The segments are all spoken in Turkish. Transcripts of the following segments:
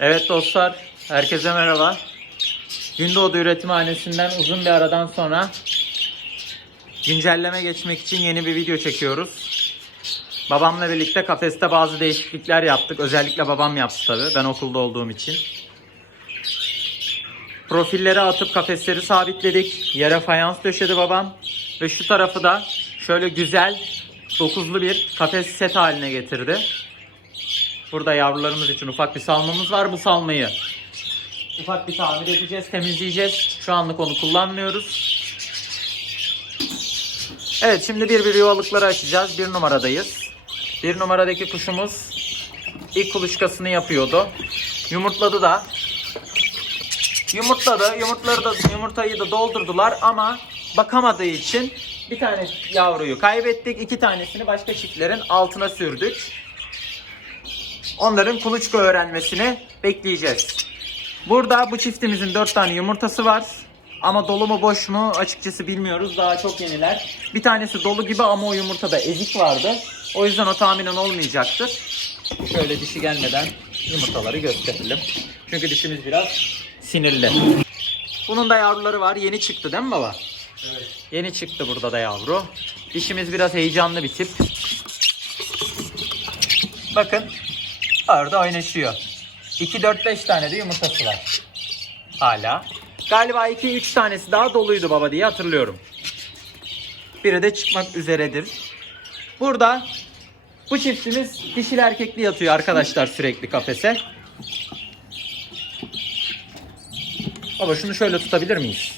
Evet dostlar, herkese merhaba. Gündoğdu Üretimhanesi'nden uzun bir aradan sonra güncelleme geçmek için yeni bir video çekiyoruz. Babamla birlikte kafeste bazı değişiklikler yaptık. Özellikle babam yaptı tabii. Ben okulda olduğum için. Profilleri atıp kafesleri sabitledik. Yere fayans döşedi babam. Ve şu tarafı da şöyle güzel dokuzlu bir kafes set haline getirdi. Burada yavrularımız için ufak bir salmamız var. Bu salmayı ufak bir tamir edeceğiz, temizleyeceğiz. Şu anlık onu kullanmıyoruz. Evet şimdi bir bir yuvalıkları açacağız. Bir numaradayız. Bir numaradaki kuşumuz ilk kuluçkasını yapıyordu. Yumurtladı da. Yumurtladı. Yumurtları da yumurtayı da doldurdular ama bakamadığı için bir tane yavruyu kaybettik. İki tanesini başka çiftlerin altına sürdük. Onların kuluçka öğrenmesini bekleyeceğiz. Burada bu çiftimizin 4 tane yumurtası var. Ama dolu mu boş mu açıkçası bilmiyoruz. Daha çok yeniler. Bir tanesi dolu gibi ama o yumurtada ezik vardı. O yüzden o tahminen olmayacaktır. Şöyle dişi gelmeden yumurtaları gösterelim. Çünkü dişimiz biraz sinirli. Bunun da yavruları var. Yeni çıktı değil mi baba? Evet. Yeni çıktı burada da yavru. Dişimiz biraz heyecanlı bir tip. Bakın orada oynaşıyor. 2 4 5 tane de yumurtası var. Hala. Galiba 2 3 tanesi daha doluydu baba diye hatırlıyorum. Biri de çıkmak üzeredir. Burada bu çiftimiz dişili erkekli yatıyor arkadaşlar sürekli kafese. Baba şunu şöyle tutabilir miyiz?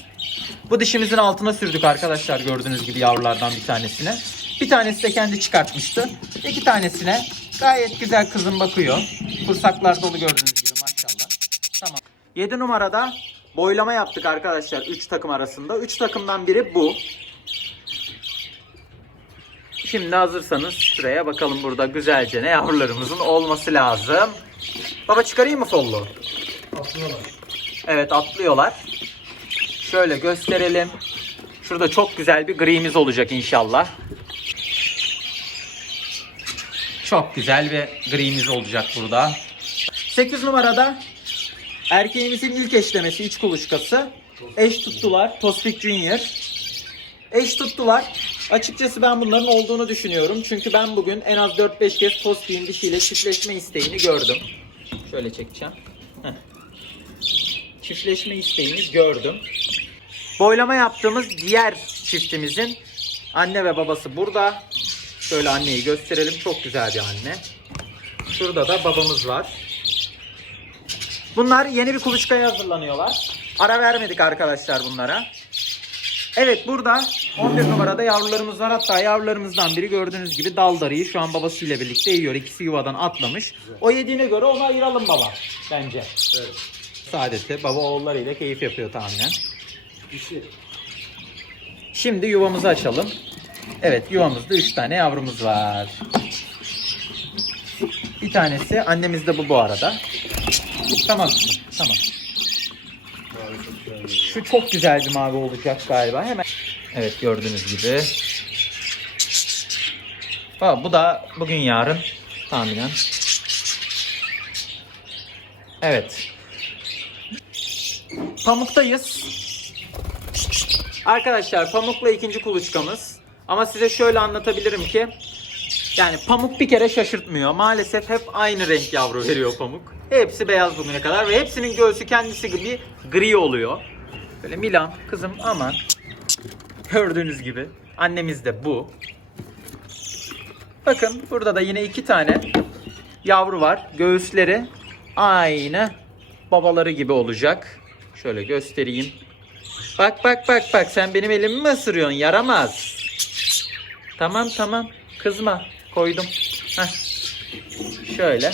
Bu dişimizin altına sürdük arkadaşlar gördüğünüz gibi yavrulardan bir tanesine. Bir tanesi de kendi çıkartmıştı. İki tanesine gayet güzel kızım bakıyor. Kursaklar dolu gördüğünüz gibi maşallah. Tamam. 7 numarada boylama yaptık arkadaşlar 3 takım arasında. 3 takımdan biri bu. Şimdi hazırsanız şuraya bakalım burada güzelce ne yavrularımızın olması lazım. Baba çıkarayım mı follu? Atlıyorlar. Evet atlıyorlar. Şöyle gösterelim. Şurada çok güzel bir grimiz olacak inşallah. Çok güzel bir grimiz olacak burada. 8 numarada erkeğimizin ilk eşlemesi iç kuluçkası. Eş tuttular. Tospik Junior. Eş tuttular. Açıkçası ben bunların olduğunu düşünüyorum. Çünkü ben bugün en az 4-5 kez Tospik'in dişiyle çiftleşme isteğini gördüm. Şöyle çekeceğim. Heh çiftleşme isteğini gördüm. Boylama yaptığımız diğer çiftimizin anne ve babası burada. Şöyle anneyi gösterelim. Çok güzel bir anne. Şurada da babamız var. Bunlar yeni bir kuluçkaya hazırlanıyorlar. Ara vermedik arkadaşlar bunlara. Evet burada 11 numarada yavrularımız var. Hatta yavrularımızdan biri gördüğünüz gibi daldarıyı şu an babasıyla birlikte yiyor. İkisi yuvadan atlamış. O yediğine göre onu ayıralım baba bence. Evet. Saadet'te baba oğullarıyla keyif yapıyor tahminen. Şimdi yuvamızı açalım. Evet yuvamızda 3 tane yavrumuz var. Bir tanesi annemiz de bu bu arada. Tamam kızım, tamam. Şu çok güzel bir mavi olacak galiba. Hemen. Evet gördüğünüz gibi. Bak, bu da bugün yarın tahminen. Evet. Pamuktayız. Arkadaşlar pamukla ikinci kuluçkamız. Ama size şöyle anlatabilirim ki yani pamuk bir kere şaşırtmıyor. Maalesef hep aynı renk yavru veriyor pamuk. Hepsi beyaz bugüne kadar ve hepsinin göğsü kendisi gibi gri oluyor. Böyle Milan kızım aman. Gördüğünüz gibi annemiz de bu. Bakın burada da yine iki tane yavru var. Göğüsleri aynı babaları gibi olacak. Şöyle göstereyim. Bak bak bak bak sen benim elimi mi ısırıyorsun? Yaramaz. Tamam tamam kızma koydum. Heh. Şöyle.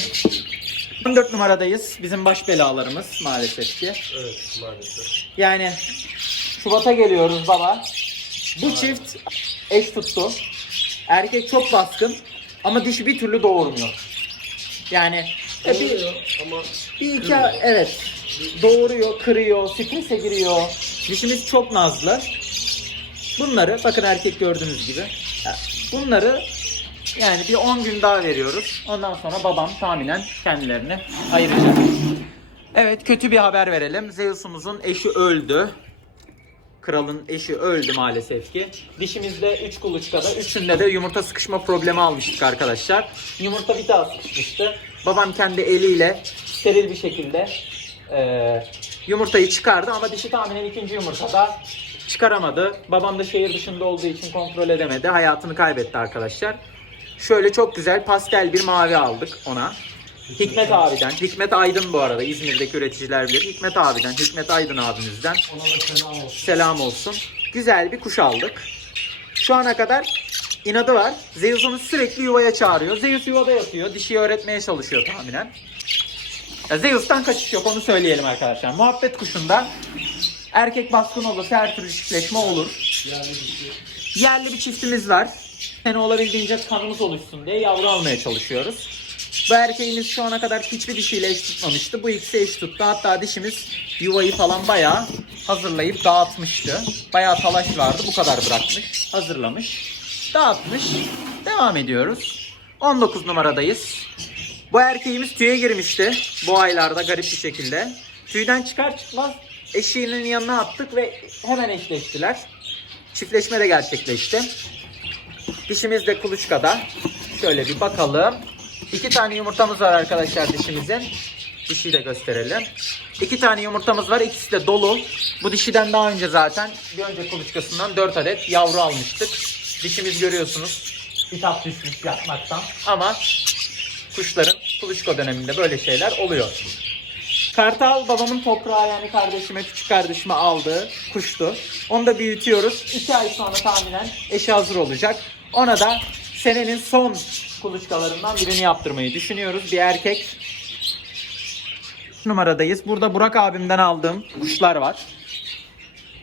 14 numaradayız. Bizim baş belalarımız maalesef ki. Evet maalesef. Yani Şubat'a geliyoruz baba. Bu çift eş tuttu. Erkek çok baskın ama dişi bir türlü doğurmuyor. Yani e, bir, ama bir iki Kırıyor. evet doğuruyor, kırıyor, strese giriyor. Dişimiz çok nazlı. Bunları bakın erkek gördüğünüz gibi. Bunları Yani bir 10 gün daha veriyoruz. Ondan sonra babam tahminen kendilerini ayıracak. Evet kötü bir haber verelim. Zeus'umuzun eşi öldü. Kralın eşi öldü maalesef ki. Dişimizde 3 kuluçkada, üçünde de yumurta sıkışma problemi almıştık arkadaşlar. Yumurta bir daha sıkışmıştı. Babam kendi eliyle steril bir şekilde eee, yumurtayı çıkardı ama dişi tahminen ikinci yumurtada çıkaramadı. Babam da şehir dışında olduğu için kontrol edemedi. Hayatını kaybetti arkadaşlar. Şöyle çok güzel pastel bir mavi aldık ona. Hikmet abiden, Hikmet Aydın bu arada İzmir'deki üreticiler bilir. Hikmet abiden, Hikmet Aydın abimizden Ona da selam olsun. selam olsun. Güzel bir kuş aldık. Şu ana kadar inadı var. Zeus'unu sürekli yuvaya çağırıyor. Zeus yuvada yatıyor. Dişiyi öğretmeye çalışıyor tahminen. Ya Zeus'tan kaçış yok onu söyleyelim arkadaşlar. Muhabbet kuşunda erkek baskın olursa her türlü çiftleşme olur. Yani bir. Yerli bir çiftimiz var. Sene olabildiğince kanımız oluşsun diye yavru almaya çalışıyoruz. Bu erkeğimiz şu ana kadar hiçbir dişiyle eş tutmamıştı. Bu ikisi eş tuttu. Hatta dişimiz yuvayı falan bayağı hazırlayıp dağıtmıştı. Bayağı talaş vardı. Bu kadar bırakmış. Hazırlamış. Dağıtmış. Devam ediyoruz. 19 numaradayız. Bu erkeğimiz tüye girmişti. Bu aylarda garip bir şekilde. Tüyden çıkar çıkmaz eşeğinin yanına attık ve hemen eşleştiler. Çiftleşme de gerçekleşti. Dişimiz de kuluçkada. Şöyle bir bakalım. İki tane yumurtamız var arkadaşlar dişimizin. Dişiyi de gösterelim. İki tane yumurtamız var. İkisi de dolu. Bu dişiden daha önce zaten bir önce kuluçkasından 4 adet yavru almıştık. Dişimiz görüyorsunuz. Hitap düşmüş yapmaktan. Ama kuşların kuluçka döneminde böyle şeyler oluyor. Kartal babamın toprağı yani kardeşime, küçük kardeşime aldığı kuştu. Onu da büyütüyoruz. İki ay sonra tahminen eşi hazır olacak. Ona da senenin son kuluçkalarından birini yaptırmayı düşünüyoruz. Bir erkek. Numaradayız. Burada Burak abimden aldığım kuşlar var.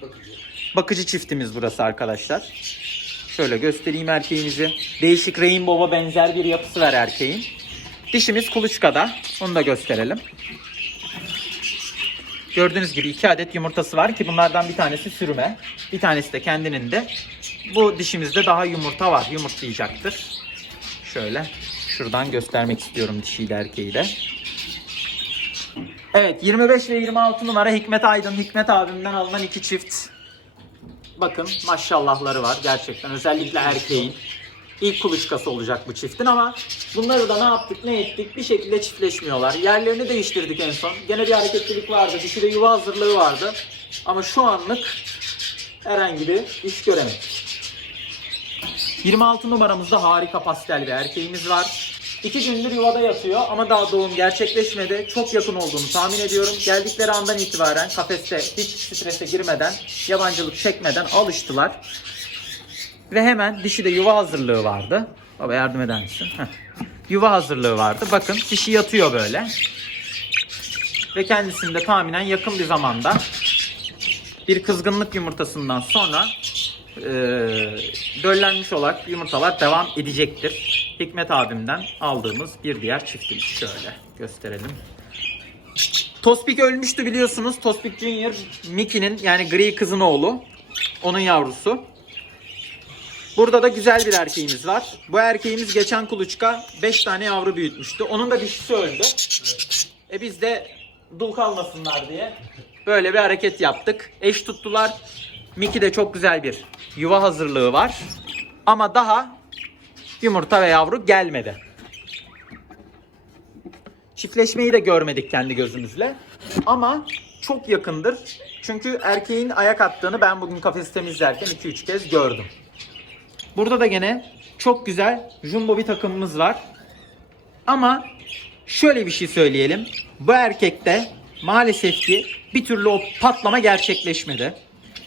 Bakıcı. Bakıcı çiftimiz burası arkadaşlar. Şöyle göstereyim erkeğimizi. Değişik Rainbow'a benzer bir yapısı var erkeğin. Dişimiz kuluçkada. Onu da gösterelim. Gördüğünüz gibi iki adet yumurtası var ki bunlardan bir tanesi sürüme. Bir tanesi de kendinin de. Bu dişimizde daha yumurta var. Yumurtlayacaktır. Şöyle şuradan göstermek istiyorum dişiyle erkeği de. Evet 25 ve 26 numara Hikmet Aydın. Hikmet abimden alınan iki çift. Bakın maşallahları var gerçekten. Özellikle erkeğin. İlk kuluçkası olacak bu çiftin ama bunları da ne yaptık ne ettik bir şekilde çiftleşmiyorlar. Yerlerini değiştirdik en son. Gene bir hareketlilik vardı. Dişide yuva hazırlığı vardı. Ama şu anlık herhangi bir iş göremedik. 26 numaramızda harika pastel bir erkeğimiz var. İki gündür yuvada yatıyor ama daha doğum gerçekleşmedi. Çok yakın olduğunu tahmin ediyorum. Geldikleri andan itibaren kafeste hiç strese girmeden, yabancılık çekmeden alıştılar. Ve hemen dişi de yuva hazırlığı vardı. Baba yardım eder misin? Yuva hazırlığı vardı. Bakın dişi yatıyor böyle. Ve kendisinde tahminen yakın bir zamanda bir kızgınlık yumurtasından sonra e, döllenmiş olarak yumurtalar devam edecektir. Hikmet abimden aldığımız bir diğer çiftimiz. Şöyle gösterelim. Tospik ölmüştü biliyorsunuz. Tospik Junior Mickey'nin yani gri kızın oğlu. Onun yavrusu. Burada da güzel bir erkeğimiz var. Bu erkeğimiz geçen kuluçka 5 tane yavru büyütmüştü. Onun da dişisi öldü. E biz de dul kalmasınlar diye böyle bir hareket yaptık. Eş tuttular. Mickey'de çok güzel bir yuva hazırlığı var. Ama daha yumurta ve yavru gelmedi. Çiftleşmeyi de görmedik kendi gözümüzle. Ama çok yakındır. Çünkü erkeğin ayak attığını ben bugün kafesi temizlerken 2-3 kez gördüm. Burada da gene çok güzel jumbo bir takımımız var. Ama şöyle bir şey söyleyelim. Bu erkekte maalesef ki bir türlü o patlama gerçekleşmedi.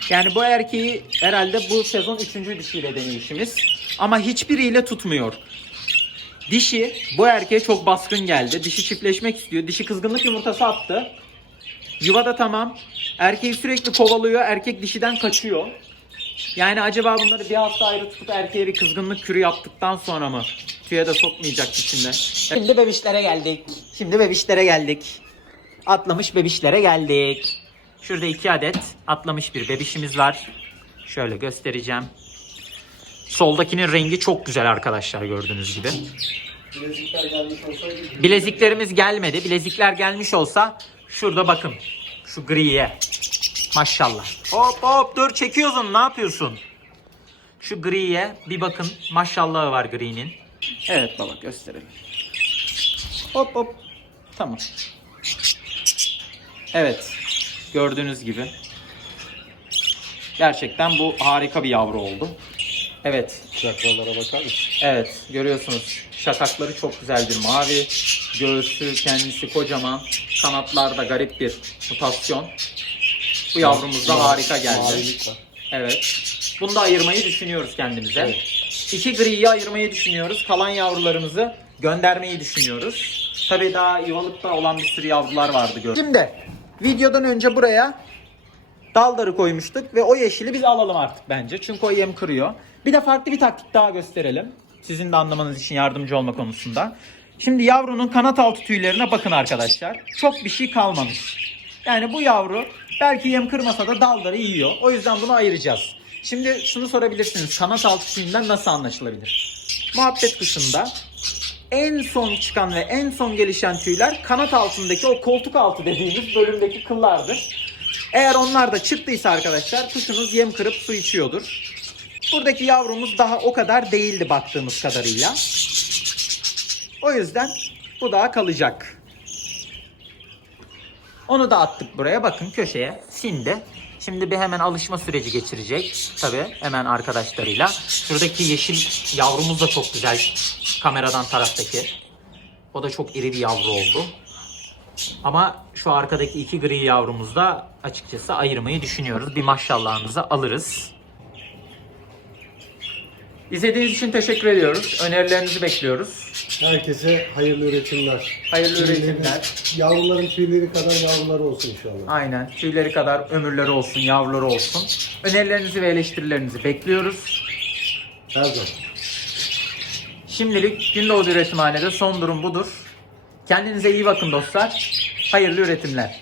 Yani bu erkeği herhalde bu sezon 3. dişiyle deneyişimiz. Ama hiçbiriyle tutmuyor. Dişi bu erkeğe çok baskın geldi. Dişi çiftleşmek istiyor. Dişi kızgınlık yumurtası attı. Yuvada tamam. Erkeği sürekli kovalıyor. Erkek dişiden kaçıyor. Yani acaba bunları bir hafta ayrı tutup erkeğe bir kızgınlık kürü yaptıktan sonra mı tüye de sokmayacak içinde? Şimdi bebişlere geldik. Şimdi bebişlere geldik. Atlamış bebişlere geldik. Şurada iki adet atlamış bir bebişimiz var. Şöyle göstereceğim. Soldakinin rengi çok güzel arkadaşlar gördüğünüz gibi. Bilezikler gelmiş olsaydı. Bileziklerimiz gelmedi. Bilezikler gelmiş olsa şurada bakın. Şu griye. Maşallah. Hop hop dur çekiyorsun ne yapıyorsun? Şu griye bir bakın. Maşallahı var gri'nin. Evet baba gösterelim. Hop hop. Tamam. Evet. Gördüğünüz gibi. Gerçekten bu harika bir yavru oldu. Evet. Çakralara bakar mısın? Evet görüyorsunuz şakakları çok güzeldir mavi. Göğsü kendisi kocaman. Kanatlarda garip bir mutasyon. Bu yavrumuz da harika geldi. Evet. Bunu da ayırmayı düşünüyoruz kendimize. Evet. İki griyi ayırmayı düşünüyoruz. Kalan yavrularımızı göndermeyi düşünüyoruz. Tabii daha yuvalıkta olan bir sürü yavrular vardı. gör- Şimdi videodan önce buraya dalları koymuştuk ve o yeşili biz alalım artık bence. Çünkü o yem kırıyor. Bir de farklı bir taktik daha gösterelim. Sizin de anlamanız için yardımcı olma konusunda. Şimdi yavrunun kanat altı tüylerine bakın arkadaşlar. Çok bir şey kalmamış. Yani bu yavru belki yem kırmasa da dalları yiyor. O yüzden bunu ayıracağız. Şimdi şunu sorabilirsiniz. Kanat altı tüyünden nasıl anlaşılabilir? Muhabbet kuşunda en son çıkan ve en son gelişen tüyler kanat altındaki o koltuk altı dediğimiz bölümdeki kıllardır. Eğer onlar da çıktıysa arkadaşlar kuşunuz yem kırıp su içiyordur. Buradaki yavrumuz daha o kadar değildi baktığımız kadarıyla. O yüzden bu daha kalacak. Onu da attık buraya. Bakın köşeye sindi. Şimdi bir hemen alışma süreci geçirecek. Tabi hemen arkadaşlarıyla. Şuradaki yeşil yavrumuz da çok güzel. Kameradan taraftaki. O da çok iri bir yavru oldu. Ama şu arkadaki iki gri yavrumuz da açıkçası ayırmayı düşünüyoruz. Bir maşallahınızı alırız. İzlediğiniz için teşekkür ediyoruz. Önerilerinizi bekliyoruz. Herkese hayırlı üretimler. Hayırlı Tüyleri- üretimler. Yavruların tüyleri kadar yavrular olsun inşallah. Aynen. Tüyleri kadar ömürleri olsun, yavruları olsun. Önerilerinizi ve eleştirilerinizi bekliyoruz. Her zaman. Şimdilik Gündoğdu Üretimhane'de son durum budur. Kendinize iyi bakın dostlar. Hayırlı üretimler.